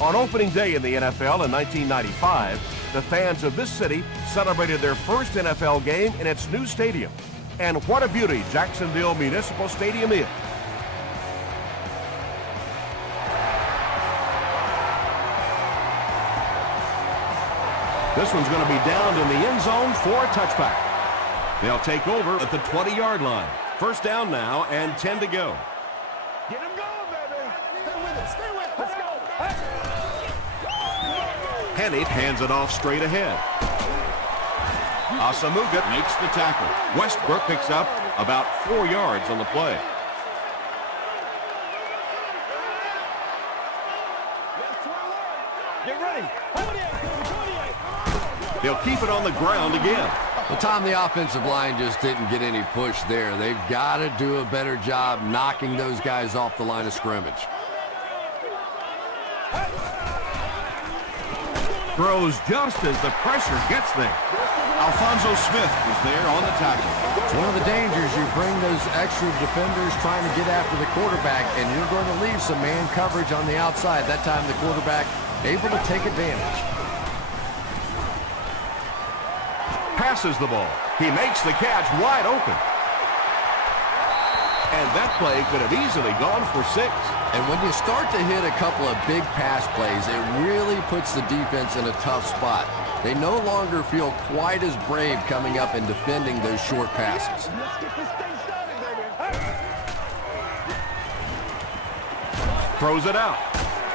On opening day in the NFL in 1995, the fans of this city celebrated their first NFL game in its new stadium. And what a beauty Jacksonville Municipal Stadium is. This one's going to be down in the end zone for a touchback. They'll take over at the 20-yard line. First down now and 10 to go. Get him going, baby. Stay with it. Stay with it. Let's go. Hennig hands it off straight ahead. Asamuga makes the tackle. Westbrook picks up about 4 yards on the play. Get ready. They'll keep it on the ground again. Well, Tom, the offensive line just didn't get any push there. They've got to do a better job knocking those guys off the line of scrimmage. Throws just as the pressure gets there. Alfonso Smith was there on the tackle. It's one of the dangers. You bring those extra defenders trying to get after the quarterback, and you're going to leave some man coverage on the outside. That time the quarterback able to take advantage. Passes the ball. He makes the catch wide open. And that play could have easily gone for 6. And when you start to hit a couple of big pass plays, it really puts the defense in a tough spot. They no longer feel quite as brave coming up and defending those short passes. Throws it out.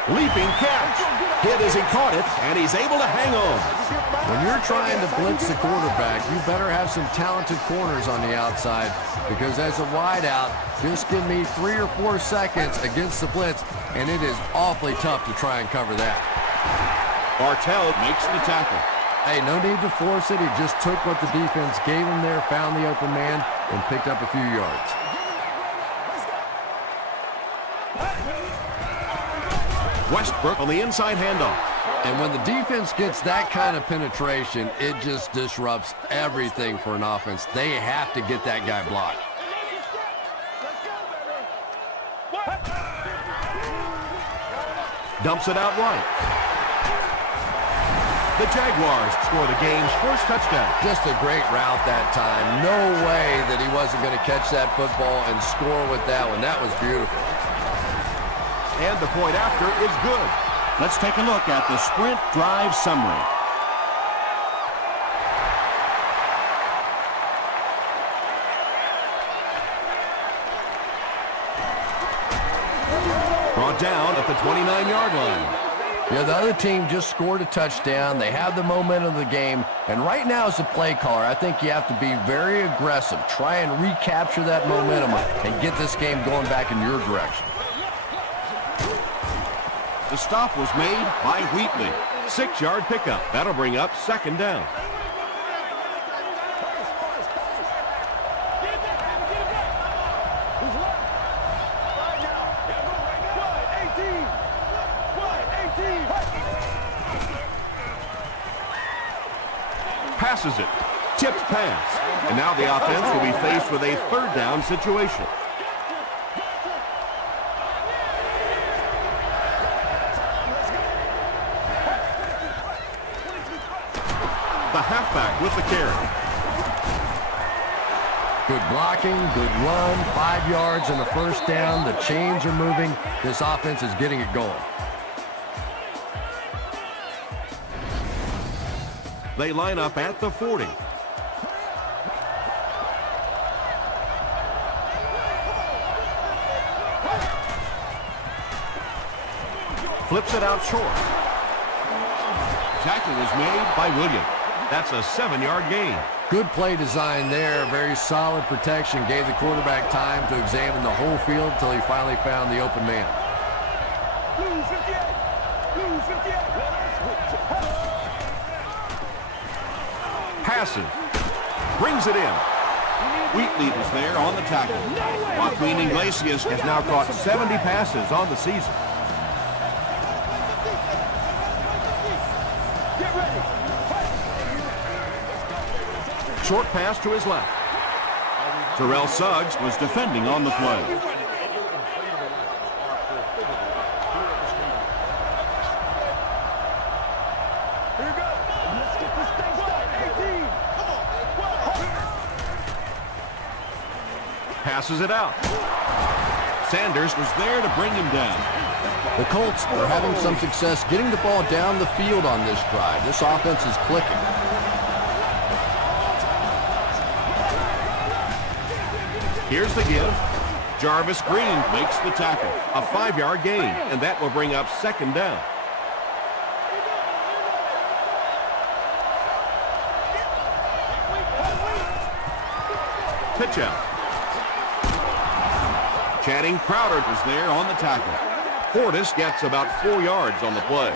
Leaping catch. Hit as he caught it, and he's able to hang on. When you're trying to blitz the quarterback, you better have some talented corners on the outside, because as a wideout, just give me 3 or 4 seconds against the blitz, and it is awfully tough to try and cover that. Bartell makes the tackle. Hey, no need to force it. He just took what the defense gave him there, found the open man, and picked up a few yards. Westbrook on the inside handoff. And when the defense gets that kind of penetration, it just disrupts everything for an offense. They have to get that guy blocked. Dumps it out right. The Jaguars score the game's first touchdown. Just a great route that time. No way that he wasn't going to catch that football and score with that one. That was beautiful. And the point after is good. Let's take a look at the sprint drive summary. Brought down at the 29-yard line. Yeah, the other team just scored a touchdown. They have the momentum of the game. And right now as a play caller, I think you have to be very aggressive. Try and recapture that momentum and get this game going back in your direction. The stop was made by Wheatley. 6-yard pickup. That'll bring up second down. Passes it. Tipped pass. And now the offense will be faced with a third down situation. The halfback with the carry. Good blocking, good run, 5 yards and a first down. The chains are moving. This offense is getting it going. They line up at the 40. Flips it out short. Tackle was made by Williams. That's a 7-yard gain. Good play design there. Very solid protection. Gave the quarterback time to examine the whole field until he finally found the open man. Passes. Brings it in. Wheatley was there on the tackle. Joaquin Iglesias has now caught 70 passes on the season. Short pass to his left. Terrell Suggs was defending on the play. passes it out. Sanders was there to bring him down. The Colts are having some success getting the ball down the field on this drive. This offense is clicking. Here's the give. Jarvis Green makes the tackle. A 5-yard gain, and that will bring up second down. Pitch out. Channing Crowder was there on the tackle. Portis gets about 4 yards on the play.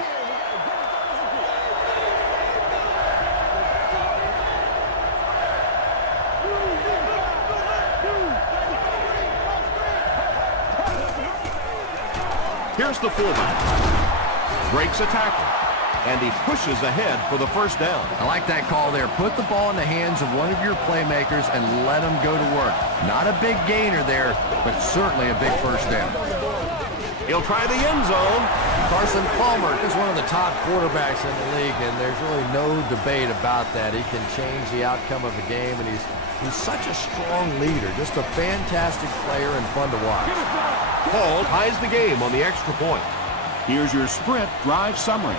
Here's the fullback. Breaks a tackle. And he pushes ahead for the first down. I like that call there. Put the ball in the hands of one of your playmakers and let them go to work. Not a big gainer there, but certainly a big first down. He'll try the end zone. Carson Palmer is one of the top quarterbacks in the league, and there's really no debate about that. He can change the outcome of a game, and he's such a strong leader. Just a fantastic player and fun to watch. Paul ties the game on the extra point. Here's your sprint drive summary.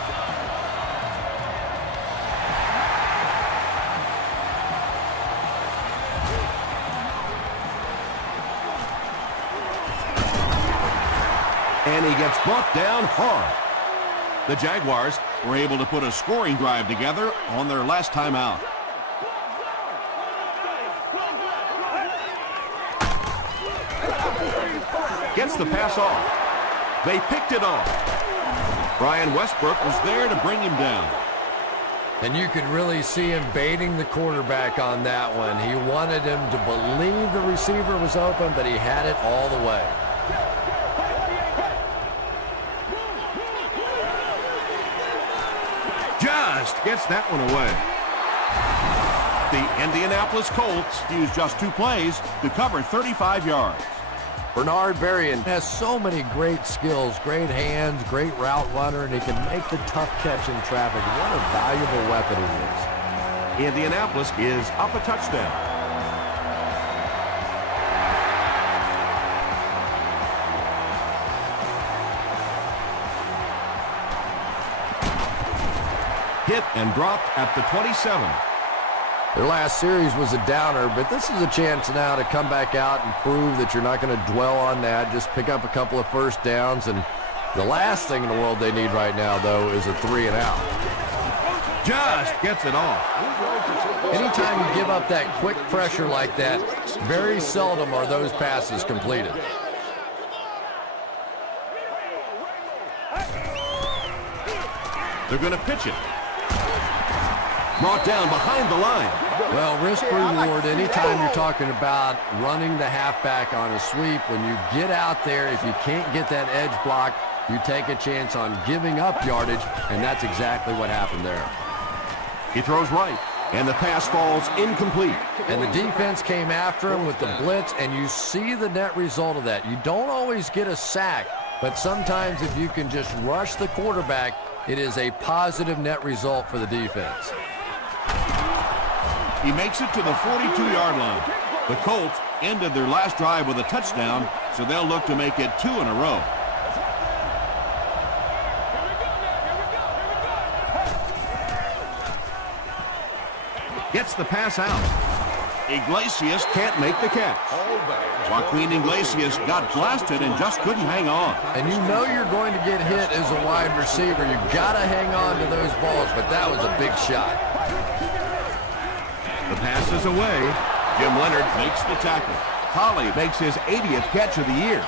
And he gets brought down hard. The Jaguars were able to put a scoring drive together on their last time out. Gets the pass off. They picked it off. Brian Westbrook was there to bring him down. And you could really see him baiting the quarterback on that one. He wanted him to believe the receiver was open, but he had it all the way. Just gets that one away. The Indianapolis Colts used just 2 plays to cover 35 yards. Bernard Berrien has so many great skills, great hands, great route runner, and he can make the tough catch in traffic. What a valuable weapon he is. Indianapolis is up a touchdown. Hit and dropped at the 27. Their last series was a downer, but this is a chance now to come back out and prove that you're not going to dwell on that. Just pick up a couple of first downs, and the last thing in the world they need right now, though, is a 3-and-out. Just gets it off. Anytime you give up that quick pressure like that, very seldom are those passes completed. They're going to pitch it. Brought down behind the line. Well, risk reward, anytime you're talking about running the halfback on a sweep, when you get out there, if you can't get that edge block, you take a chance on giving up yardage, and that's exactly what happened there. He throws right, and the pass falls incomplete. And the defense came after him with the blitz, and you see the net result of that. You don't always get a sack, but sometimes if you can just rush the quarterback, it is a positive net result for the defense. He makes it to the 42-yard line. The Colts ended their last drive with a touchdown, so they'll look to make it 2 in a row. Gets the pass out. Iglesias can't make the catch. Joaquin Iglesias got blasted and just couldn't hang on. And you know you're going to get hit as a wide receiver. You've got to hang on to those balls, but that was a big shot. The pass is away. Jim Leonard makes the tackle. Holly makes his 80th catch of the year.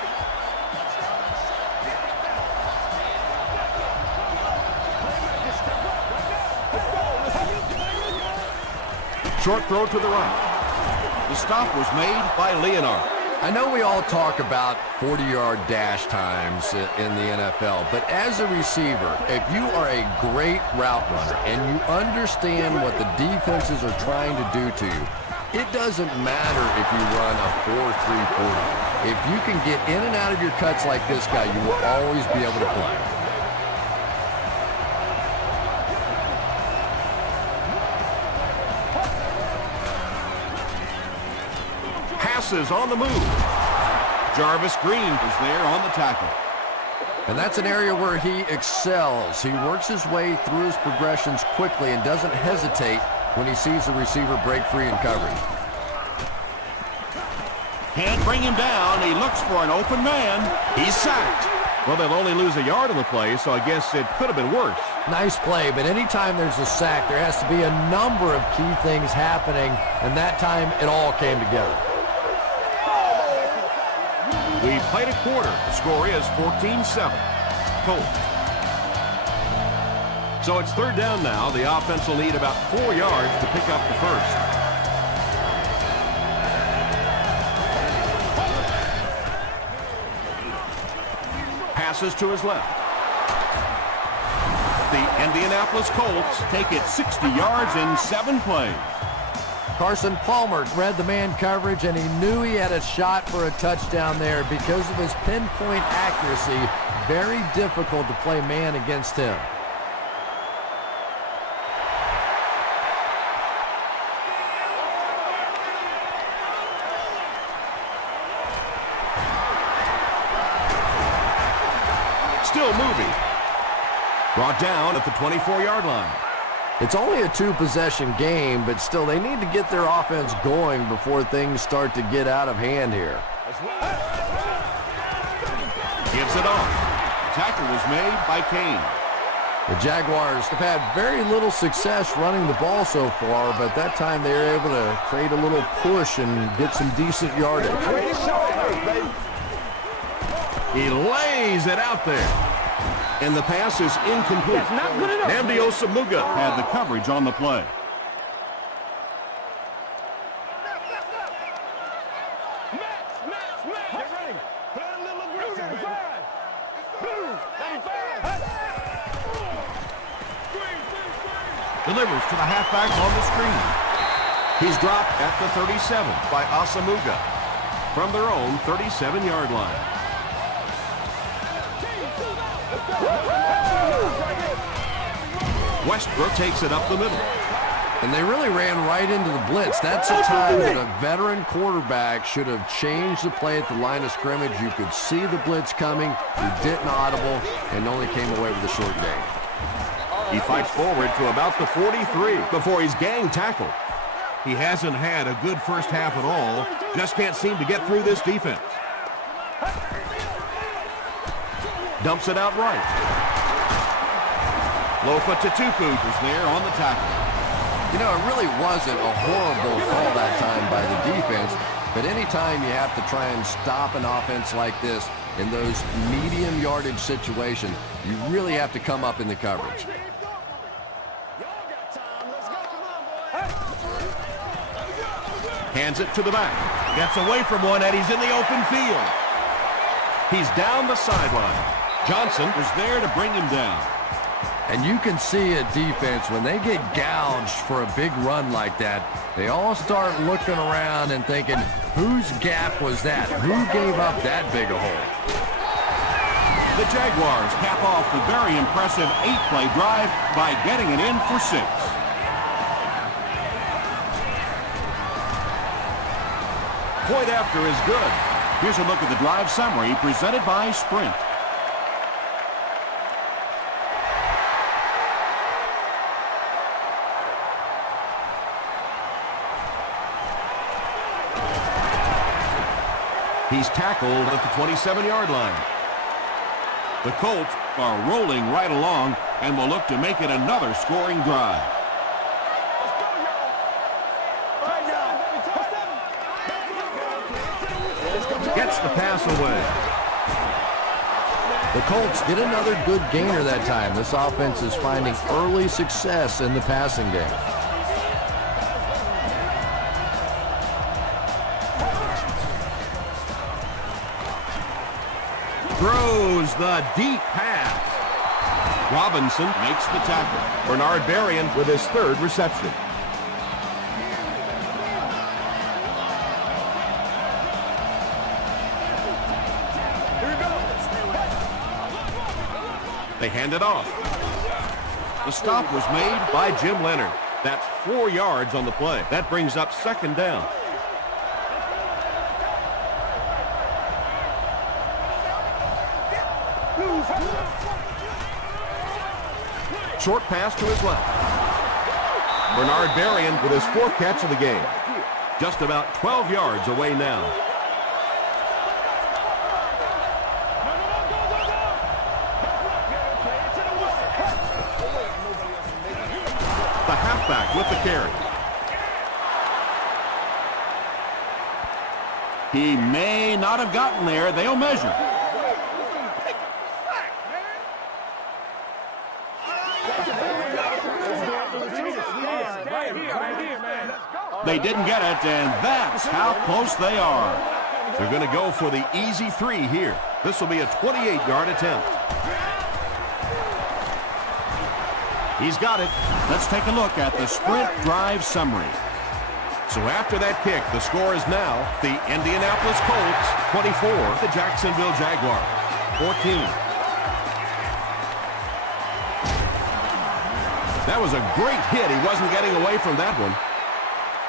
Short throw to the right. The stop was made by Leonard. I know we all talk about 40-yard dash times in the NFL, but as a receiver, if you are a great route runner and you understand what the defenses are trying to do to you, it doesn't matter if you run a 4.3 40. If you can get in and out of your cuts like this guy, you will always be able to play. Passes on the move. Jarvis Green is there on the tackle. And that's an area where he excels. He works his way through his progressions quickly and doesn't hesitate when he sees the receiver break free in coverage. Can't bring him down. He looks for an open man. He's sacked. Well, they'll only lose a yard on the play, so I guess it could have been worse. Nice play, but anytime there's a sack, there has to be a number of key things happening, and that time it all came together. We played a quarter. The score is 14-7. Colts. So it's third down now. The offense will need about 4 yards to pick up the first. Passes to his left. The Indianapolis Colts take it 60 yards in 7 plays. Carson Palmer read the man coverage, and he knew he had a shot for a touchdown there because of his pinpoint accuracy. Very difficult to play man against him. Still moving. Brought down at the 24-yard line. It's only a 2-possession game, but still they need to get their offense going before things start to get out of hand here. Gives it off. Tackle was made by Kane. The Jaguars have had very little success running the ball so far, but that time they were able to create a little push and get some decent yardage. He lays it out there. And the pass is incomplete. That's not good enough. Namdi Osamuga Had the coverage on the play. delivers to the halfback on the screen. He's dropped at the 37 by Osamuga from their own 37-yard line. Westbrook takes it up the middle. And they really ran right into the blitz. That's a time that a veteran quarterback should have changed the play at the line of scrimmage. You could see the blitz coming. He didn't audible and only came away with a short gain. He fights forward to about the 43 before he's gang tackled. He hasn't had a good first half at all. Just can't seem to get through this defense. Dumps it out right. Lofa Tatupu is there on the tackle. You know, it really wasn't a horrible call that time by the defense, but anytime you have to try and stop an offense like this in those medium yardage situations, you really have to come up in the coverage. Hands it to the back. Gets away from one, and he's in the open field. He's down the sideline. Johnson is there to bring him down. And you can see a defense, when they get gouged for a big run like that, they all start looking around and thinking, whose gap was that? Who gave up that big a hole? The Jaguars cap off the very impressive 8-play drive by getting it in for 6. Point after is good. Here's a look at the drive summary presented by Sprint. He's tackled at the 27-yard line. The Colts are rolling right along and will look to make it another scoring drive. Gets the pass away. The Colts get another good gainer that time. This offense is finding early success in the passing game. Throws the deep pass. Robinson makes the tackle. Bernard Berrien with his 3rd reception. They hand it off. The stop was made by Jim Leonard. That's 4 yards on the play. That brings up 2nd down. Short pass to his left. Bernard Berrien with his 4th catch of the game. Just about 12 yards away now. The halfback with the carry. He may not have gotten there. They'll measure. They didn't get it, and that's how close they are. They're going to go for the easy 3 here. This will be a 28-yard attempt. He's got it. Let's take a look at the sprint drive summary. So after that kick, the score is now the Indianapolis Colts 24, the Jacksonville Jaguars 14. That was a great hit. He wasn't getting away from that one.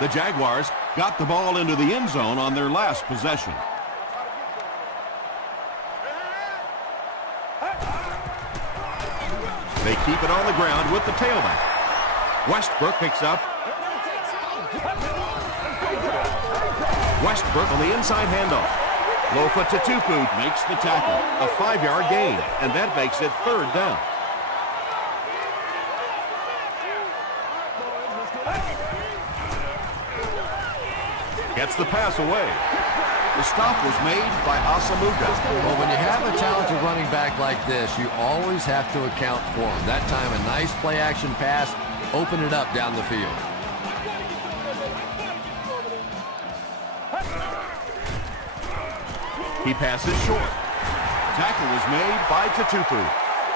The Jaguars Got the ball into the end zone on their last possession. They keep it on the ground with the tailback. Westbrook picks up. Westbrook on the inside handoff. Lofa to Tupu makes the tackle. A 5-yard gain, and that makes it 3rd down. Gets the pass away. The stop was made by Asamuga. Well, when you have a talented running back like this, you always have to account for him. That time, a nice play-action pass, open it up down the field. He passes short. Tackle was made by Tupu.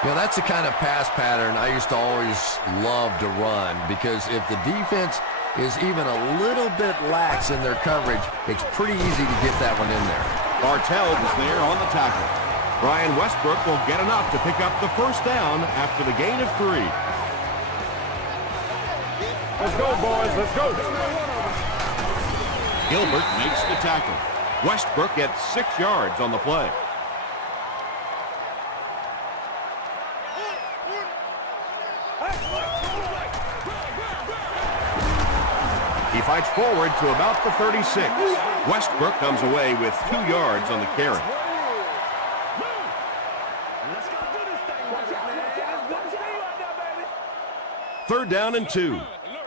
You know, that's the kind of pass pattern I used to always love to run, because if the defense is even a little bit lax in their coverage, it's pretty easy to get that one in there. Bartell was there on the tackle. Brian Westbrook will get enough to pick up the 1st down after the gain of 3. Let's go, boys. Let's go. Gilbert makes the tackle. Westbrook gets 6 yards on the play. He fights forward to about the 36. Westbrook comes away with 2 yards on the carry. Third down and 2.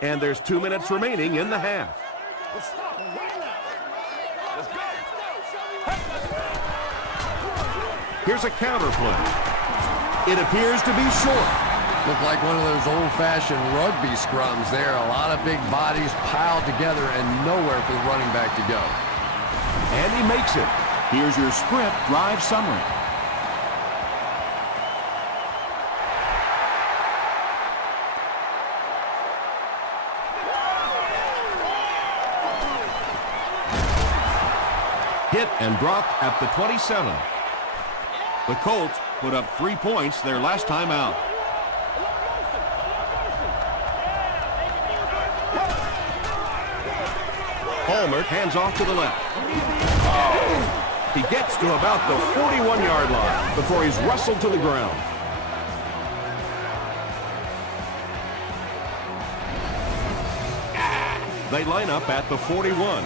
And there's 2 minutes remaining in the half. Here's a counter play. It appears to be short. Looked like one of those old-fashioned rugby scrums there. A lot of big bodies piled together and nowhere for the running back to go. And he makes it. Here's your sprint drive summary. Hit and dropped at the 27. The Colts put up 3 points their last time out. Palmer hands off to the left. He gets to about the 41-yard line before he's wrestled to the ground. They line up at the 41.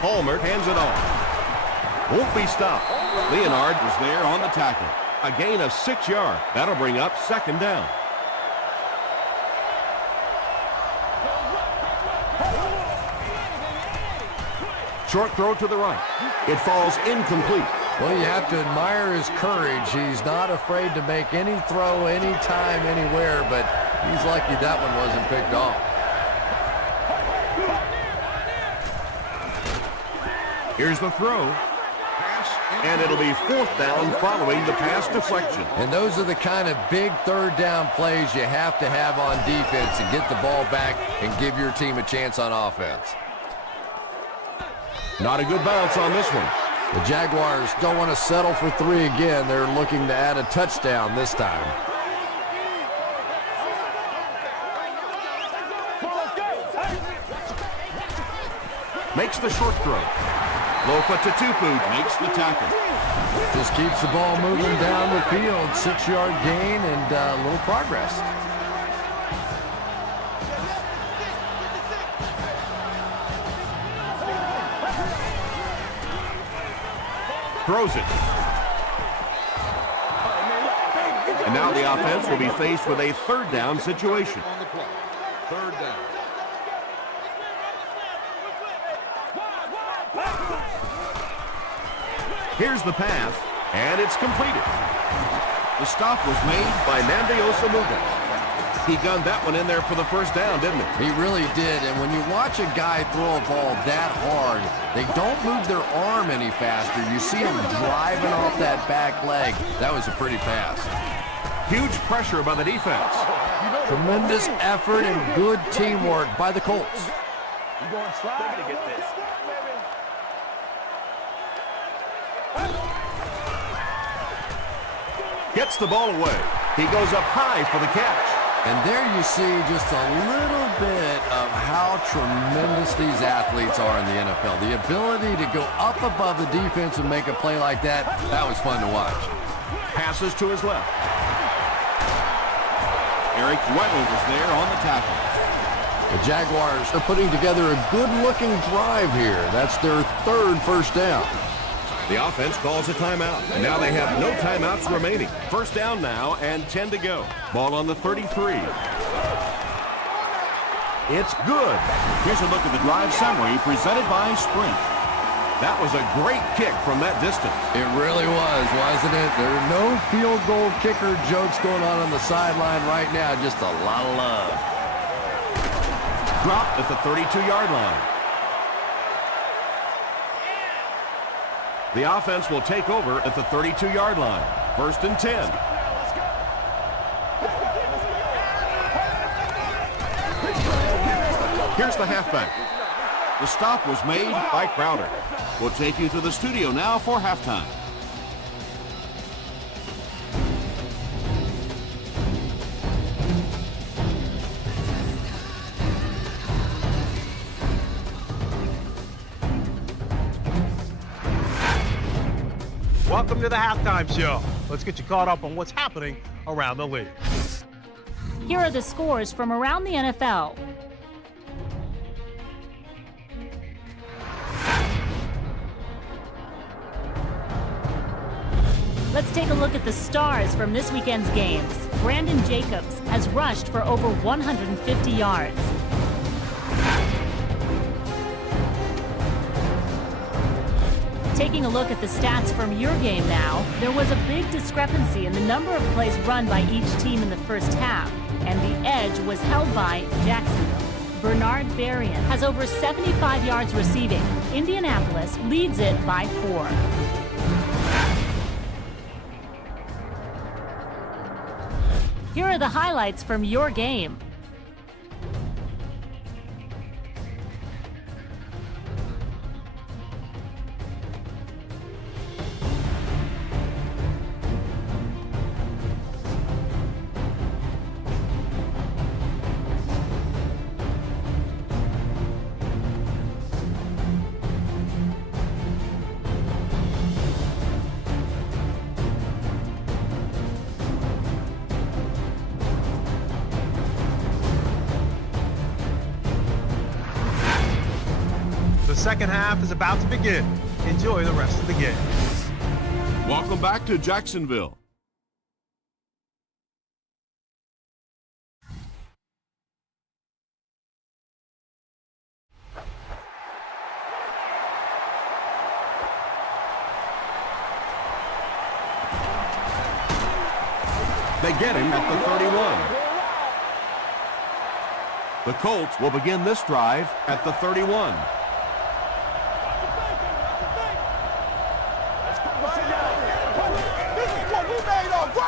Palmer hands it off. Won't be stopped. Leonard was there on the tackle. A gain of 6 yards. That'll bring up 2nd down. Short throw to the right. It falls incomplete. Well, you have to admire his courage. He's not afraid to make any throw, anytime, anywhere, but he's lucky that one wasn't picked off. Here's the throw. And it'll be 4th down following the pass deflection. And those are the kind of big 3rd down plays you have to have on defense and get the ball back and give your team a chance on offense. Not a good bounce on this one. The Jaguars don't want to settle for 3 again. They're looking to add a touchdown this time. Makes the short throw. Lofa Tutupu Makes the tackle. Just keeps the ball moving down the field. 6-yard gain and a little progress. throws it. And now the offense will be faced with a third down situation. On the play. Third down. Here's the pass, and it's completed The stop was made. by Nande Osamuga. He gunned that one in there for the first down, didn't he? He really did, and when you watch a guy throw a ball that hard, they don't move their arm any faster. You see him driving off that back leg. That was a pretty pass. Huge pressure by the defense. Tremendous effort and good teamwork by the Colts. You're going to try to get this. Gets the ball away. He goes up high for the catch. And there you see just a little bit of how tremendous these athletes are in the NFL. The ability to go up above the defense and make a play like that, that was fun to watch. Passes to his left. Eric Weddle was there on the tackle. The Jaguars are putting together a good-looking drive here. That's their third first down. The offense calls a timeout, and now they have no timeouts remaining. First down now and 10 to go. Ball on the 33. It's good. Here's a look at the drive summary presented by Sprint. That was a great kick from that distance. It really was, wasn't it? There are no field goal kicker jokes going on the sideline right now. Just a lot of love. Dropped at the 32-yard line. The offense will take over at the 32-yard line. First and 10. Here's the halfback. The stop was made by Crowder. We'll take you to the studio now for halftime. Welcome to the Halftime Show. Let's get you caught up on what's happening around the league. Here are the scores from around the NFL. Let's take a look at the stars from this weekend's games. Brandon Jacobs has rushed for over 150 yards. Taking a look at the stats from your game now, there was a big discrepancy in the number of plays run by each team in the first half, and the edge was held by Jacksonville. Bernard Berrien has over 75 yards receiving. Indianapolis leads it by 4. Here are the highlights from your game. The second half is about to begin. Enjoy the rest of the game. Welcome back to Jacksonville. They get him at the 31. The Colts will begin this drive at the 31.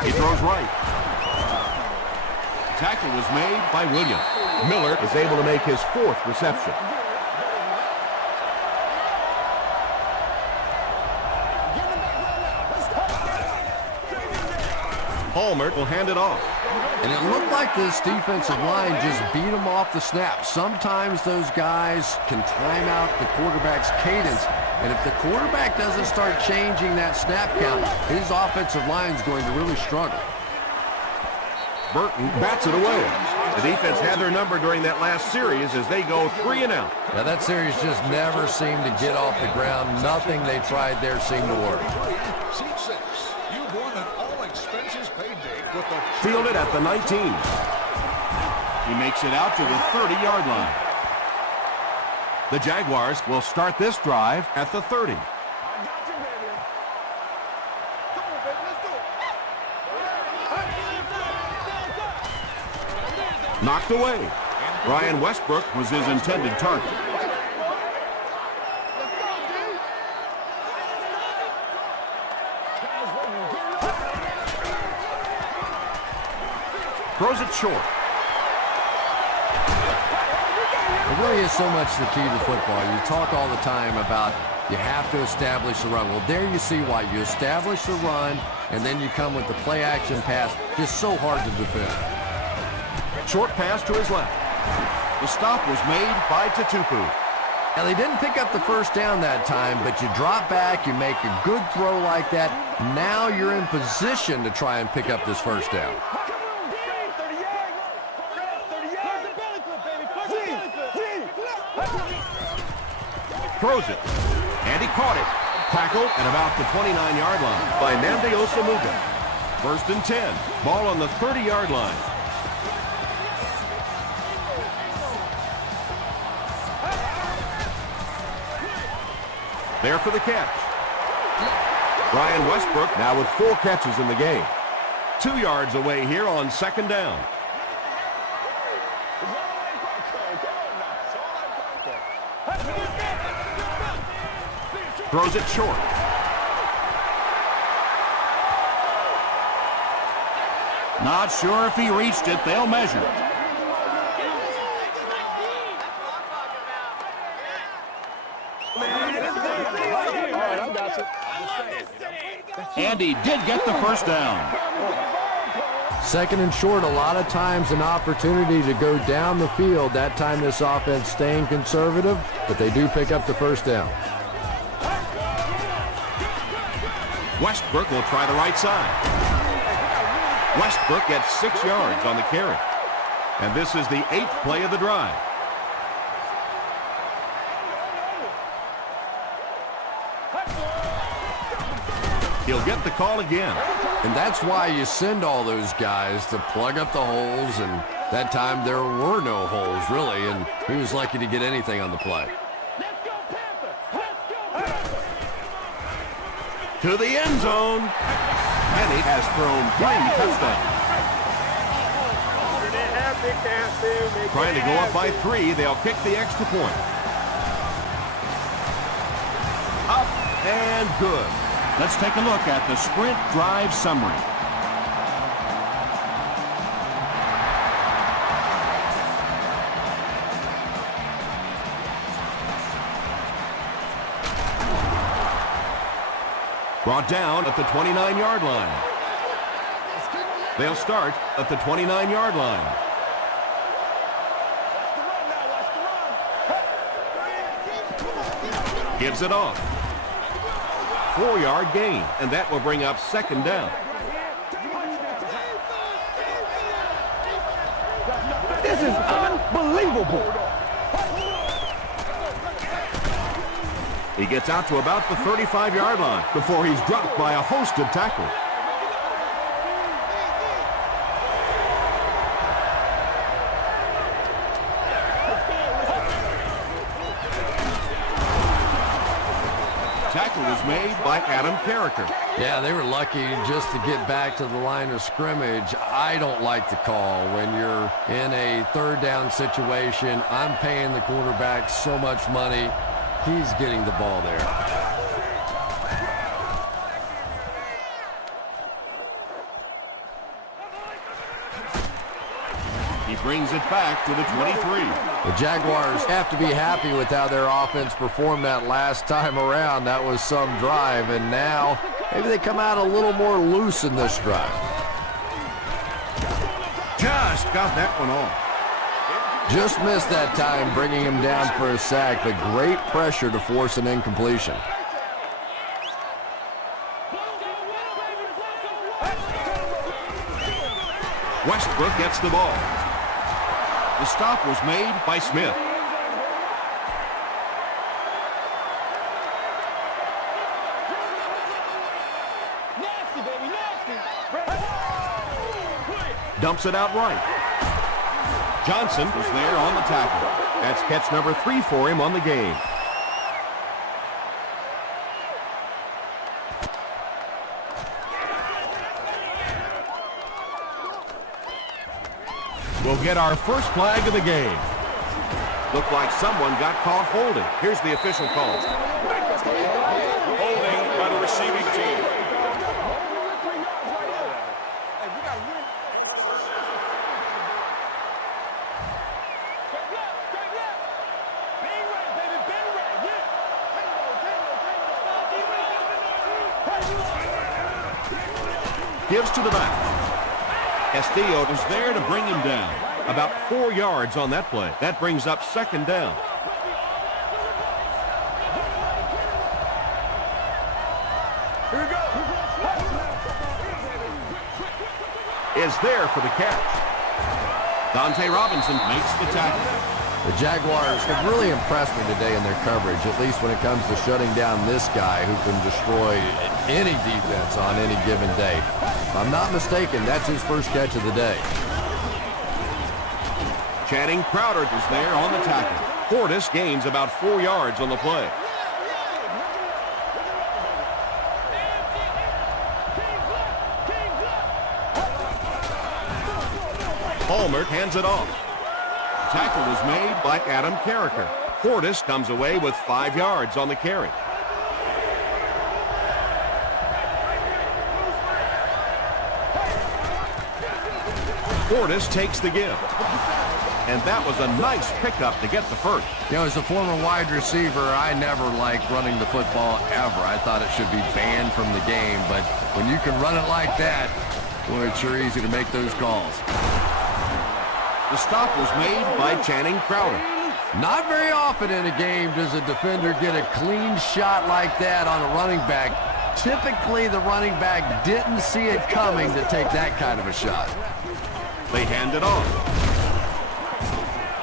He throws right. Tackle was made by Williams. Miller is able to make his 4th reception. Palmer will hand it off. And it looked like this defensive line just beat them off the snap. Sometimes those guys can time out the quarterback's cadence. And if the quarterback doesn't start changing that snap count, his offensive line is going to really struggle. Burton bats it away. The defense had their number during that last series as they go 3 and out. Now that series just never seemed to get off the ground. Nothing they tried there seemed to work. Seat 6. You've won an all-expenses paid date with the... Fielded at the 19. He makes it out to the 30-yard line. The Jaguars will start this drive at the 30. Knocked away. Ryan Westbrook was his intended target. Throws it short. It really is so much the key to football. You talk all the time about you have to establish the run. Well, there you see why. You establish the run, and then you come with the play-action pass. Just so hard to defend. Short pass to his left. The stop was made by Tutupu. Now, they didn't pick up the first down that time, but you drop back, you make a good throw like that. Now you're in position to try and pick up this first down. Throws it. And he caught it. Tackled at about the 29-yard line by Nnamdi Osamuga. 1st and 10. Ball on the 30-yard line. There for the catch. Ryan Westbrook now with 4 catches in the game. 2 yards away here on 2nd down. Throws it short. Not sure if he reached it. They'll measure. And he did get the first down. 2nd and short, a lot of times an opportunity to go down the field. That time this offense staying conservative, but they do pick up the first down. Westbrook will try the right side. Westbrook gets 6 yards on the carry. And this is the 8th play of the drive. He'll get the call again. And that's why you send all those guys to plug up the holes, and that time there were no holes, really, and he was lucky to get anything on the play. To the end zone. Kenny has thrown 3 touchdowns. Trying to go up by 3. They'll kick the extra point. Up and good. Let's take a look at the sprint drive summary. Brought down at the 29-yard line. They'll start at the 29-yard line. Gives it off. 4-yard gain, and that will bring up 2nd down. This is unbelievable. He gets out to about the 35-yard line before he's dropped by a host of tackles. Tackle was made by Adam Carricker. Yeah, they were lucky just to get back to the line of scrimmage. I don't like the call when you're in a 3rd down situation. I'm paying the quarterback so much money. He's getting the ball there. He brings it back to the 23. The Jaguars have to be happy with how their offense performed that last time around. That was some drive, and now maybe they come out a little more loose in this drive. Just got that one off. Just missed that time, bringing him down for a sack, but great pressure to force an incompletion. Westbrook gets the ball. The stop was made by Smith. Dumps it out right. Johnson was there on the tackle. That's catch number 3 for him on the game. We'll get our first flag of the game. Looked like someone got caught holding. Here's the official call. Holding by the receiving team. Gives to the back. Castillo is there to bring him down. About 4 yards on that play. That brings up second down. Here we go. Is there for the catch. Dante Robinson makes the tackle. The Jaguars have really impressed me today in their coverage, at least when it comes to shutting down this guy who can destroy any defense on any given day. If I'm not mistaken, that's his first catch of the day. Channing Crowder is there on the tackle. Portis gains about 4 yards on the play. Palmer hands it off. Tackle was made by Adam Carricker. Portis comes away with 5 yards on the carry. Portis takes the give. And that was a nice pickup to get the first. You know, as a former wide receiver, I never liked running the football ever. I thought it should be banned from the game, but when you can run it like that, boy, it's sure easy to make those calls. The stop was made by Channing Crowder. Not very often in a game does a defender get a clean shot like that on a running back. Typically, the running back didn't see it coming to take that kind of a shot. They hand it off.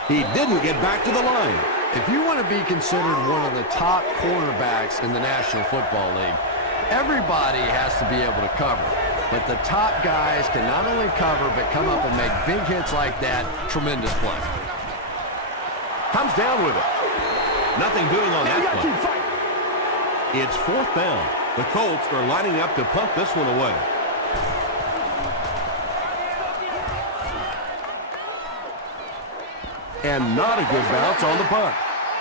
He didn't get back to the line. If you want to be considered one of the top cornerbacks in the National Football League, everybody has to be able to cover. But the top guys can not only cover, but come up and make big hits like that. Tremendous play. Comes down with it. Nothing doing on that play. It's 4th down. The Colts are lining up to punt this one away. And not a good bounce on the punt.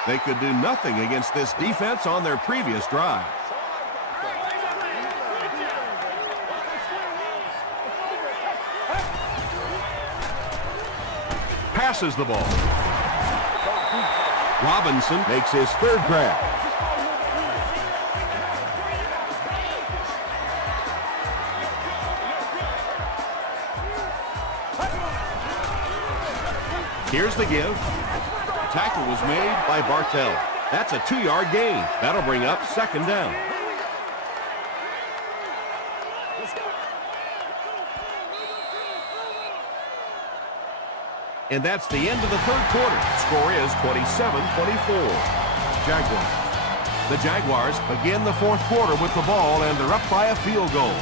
They could do nothing against this defense on their previous drive. Passes the ball. Robinson makes his 3rd grab. Here's the give. Tackle was made by Bartell. That's a 2-yard gain. That'll bring up second down. And that's the end of the 3rd quarter. Score is 27-24. Jaguars. The Jaguars begin the 4th quarter with the ball, and they're up by a field goal.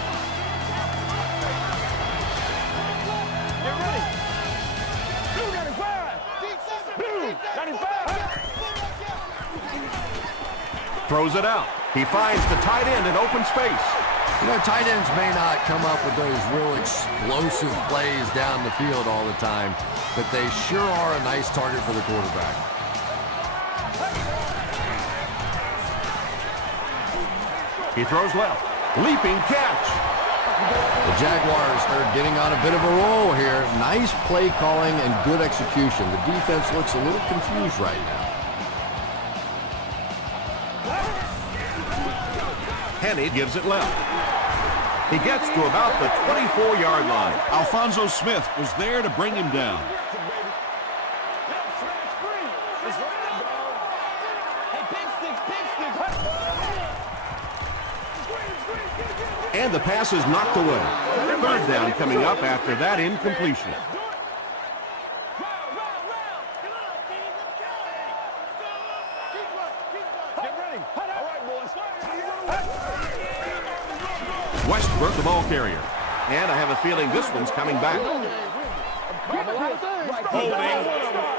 Throws it out. He finds the tight end in open space. You know, tight ends may not come up with those real explosive plays down the field all the time, but they sure are a nice target for the quarterback. He throws left. Leaping catch. The Jaguars are getting on a bit of a roll here. Nice play calling and good execution. The defense looks a little confused right now. Henney gives it left. He gets to about the 24-yard line. Alphonso Smith was there to bring him down. And the pass is knocked away. Third down coming up after that incompletion. Westbrook, the ball carrier. And I have a feeling this one's coming back. Holding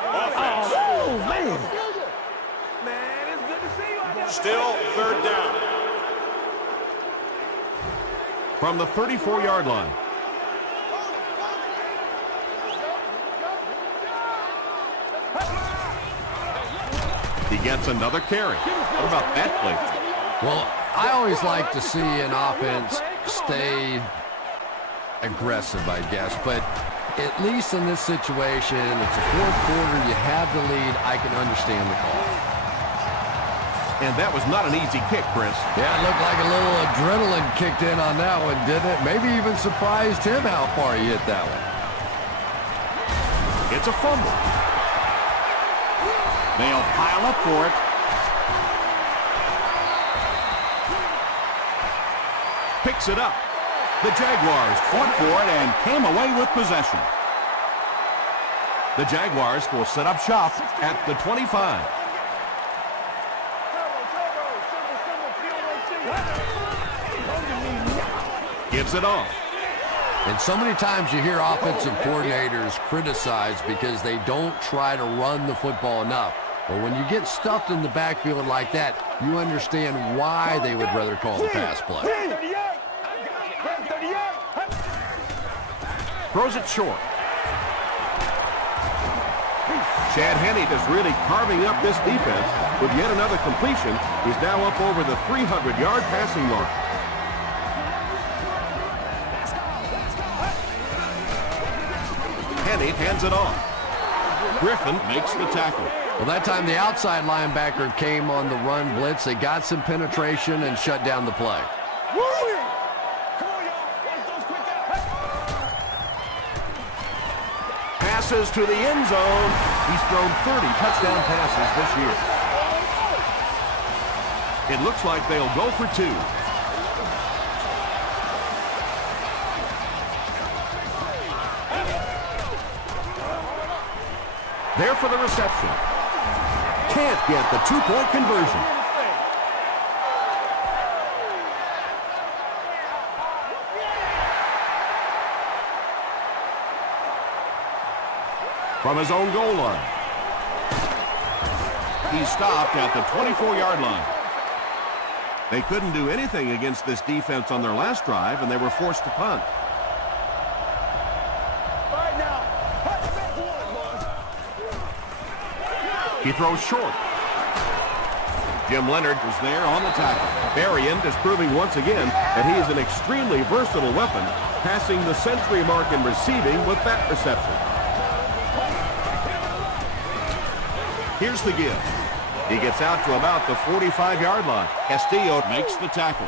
offense. Oh, man. Still third down. From the 34-yard line. He gets another carry. What about that play? Well, I always like to see an offense stay aggressive, I guess. But at least in this situation, it's the fourth quarter, you have the lead. I can understand the call. And that was not an easy kick, Chris. Yeah, it looked like a little adrenaline kicked in on that one, didn't it? Maybe even surprised him how far he hit that one. It's a fumble. They'll pile up for it. Picks it up. The Jaguars fought for it and came away with possession. The Jaguars will set up shop at the 25. Gives it off. And so many times you hear offensive coordinators criticized because they don't try to run the football enough. But when you get stuffed in the backfield like that, you understand why they would rather call the pass play. Throws it short. Chad Henne is really carving up this defense with yet another completion. He's now up over the 300-yard passing mark. Henne hands it off. Griffin makes the tackle. Well, that time the outside linebacker came on the run blitz. They got some penetration and shut down the play. Passes to the end zone. He's thrown 30 touchdown passes this year. It looks like they'll go for two. There for the reception. Can't get the two-point conversion. From his own goal line. He's stopped at the 24-yard line. They couldn't do anything against this defense on their last drive, and they were forced to punt. He throws short. Jim Leonard was there on the tackle. Berrien is proving once again that he is an extremely versatile weapon, passing the century mark in receiving with that reception. Here's the give. He gets out to about the 45-yard line. Castillo makes the tackle.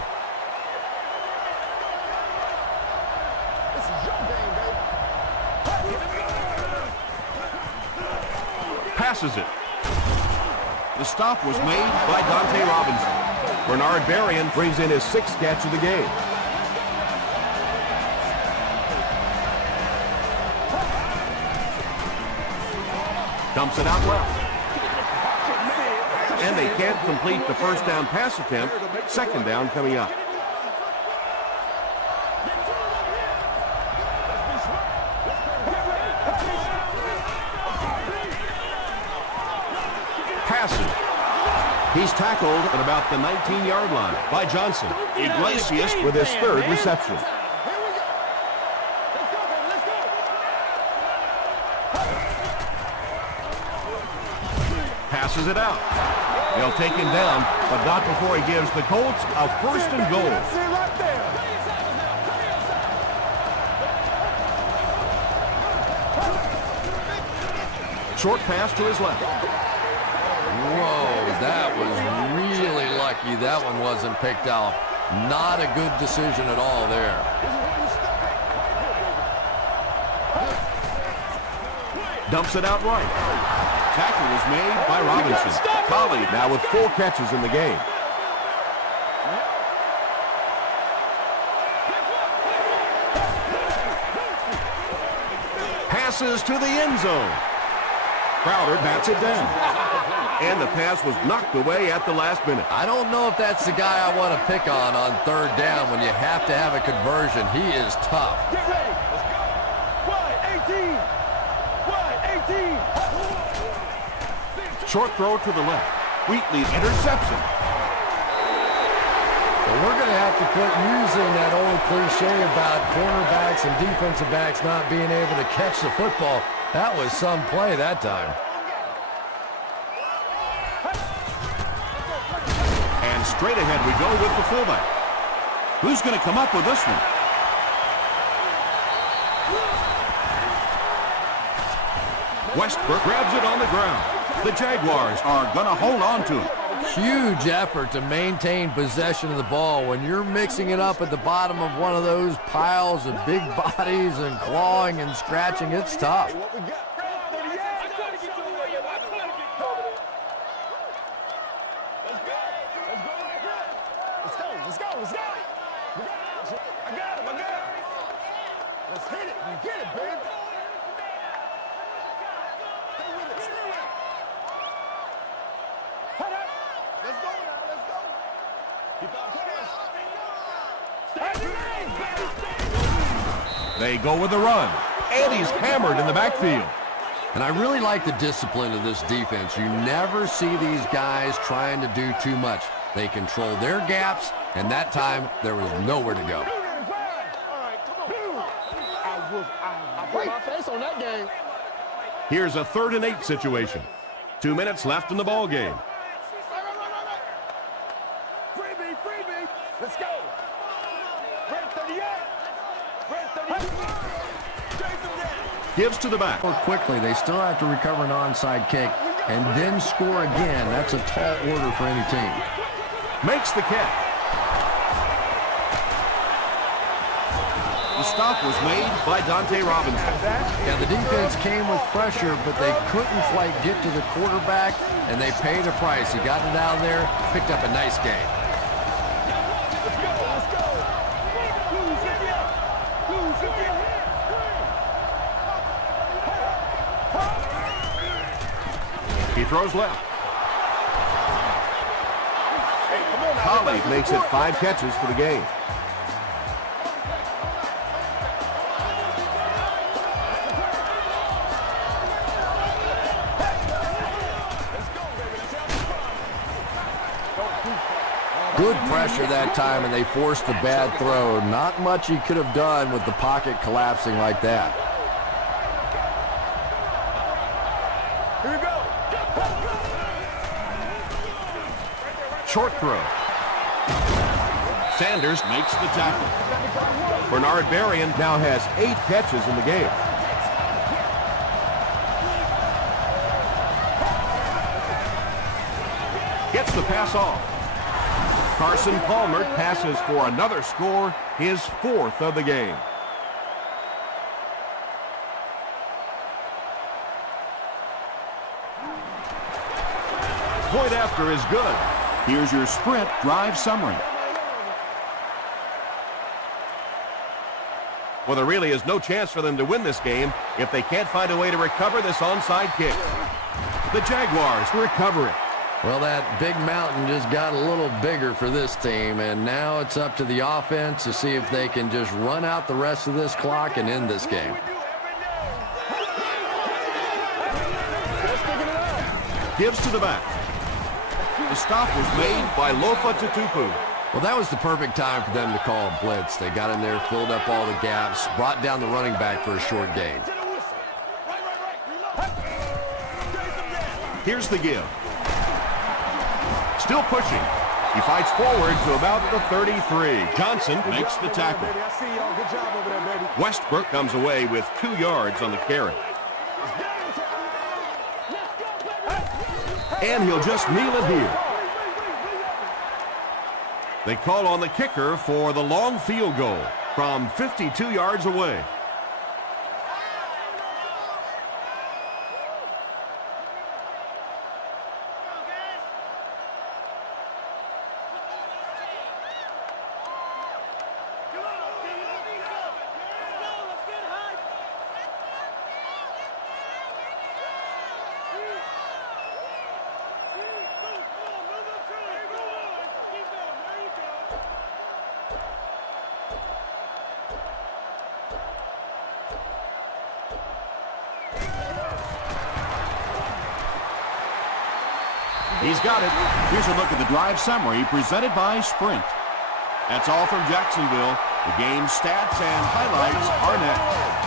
Passes it. The stop was made by Dante Robinson. Bernard Berrien brings in his sixth catch of the game. Dumps it out well. And they can't complete the first down pass attempt. Second down coming up. Passes. He's tackled at about the 19-yard line by Johnson. Iglesias with his third reception. Passes it out. They'll take him down, but not before he gives the Colts a first and goal. Short pass to his left. Whoa, that was really lucky that one wasn't picked off. Not a good decision at all there. Dumps it out right. Tackle was made by Robinson. Collie now with 4 catches in the game. passes to the end zone. Crowder bats it down. And the pass was knocked away at the last minute. I don't know if that's the guy I want to pick on third down when you have to have a conversion. He is tough. Get ready. Let's go. Wide 18. Wide 18. Short throw to the left. Wheatley interception. Well, we're going to have to quit using that old cliche about cornerbacks and defensive backs not being able to catch the football. That was some play that time. And straight ahead we go with the fullback. Who's going to come up with this one? Westbrook grabs it on the ground. The Jaguars Are going to hold on to it. Huge effort to maintain possession of the ball. When you're mixing it up at the bottom of one of those piles of big bodies and clawing and scratching, it's tough. What we got? Let's go. I got him. Let's hit it. You get it, baby. Stay with it. Head up. Let's go now. Let's go. Keep on playing. They go with the run. And he's hammered in the backfield. And I really like the discipline of this defense. You never see these guys trying to do too much. They control their gaps, and that time there was nowhere to go. All right, come on. I put my face on that game. Here's a 3rd and 8 situation. 2 minutes left in the ball game. Freebie. Let's go. Red 38. Red 38. Gives to the back. More quickly, they still have to recover an onside kick and then score again. That's a tall order for any team. Makes the catch. The stop was made by Dante Robinson. Yeah, the defense came with pressure, but they couldn't quite get to the quarterback, and they paid a price. He got it out of there, picked up a nice gain. Let's go. Lose it. He throws left. Collie makes it 5 catches for the game. Good pressure that time, and they forced a bad throw. Not much he could have done with the pocket collapsing like that. Here we go. Short throw. Sanders makes the tackle. Bernard Berrien now has 8 catches in the game. Gets the pass off. Carson Palmer passes for another score, his 4th of the game. Point after is good. Here's your sprint drive summary. Well, there really is no chance for them to win this game if they can't find a way to recover this onside kick. The Jaguars recover it. Well, that big mountain just got a little bigger for this team, and now it's up to the offense to see if they can just run out the rest of this clock and end this game. Gives to the back. The stop was made by Lofa Tutupu. Well, that was the perfect time for them to call a blitz. They got in there, filled up all the gaps, brought down the running back for a short gain. Here's the give. Still pushing. He fights forward to about the 33. Johnson makes the tackle. Westbrook comes away with 2 yards on the carry. And he'll just kneel it here. They call on the kicker for the long field goal from 52 yards away. He's got it. Here's a look at the drive summary presented by Sprint. That's all from Jacksonville. The game stats and highlights are next.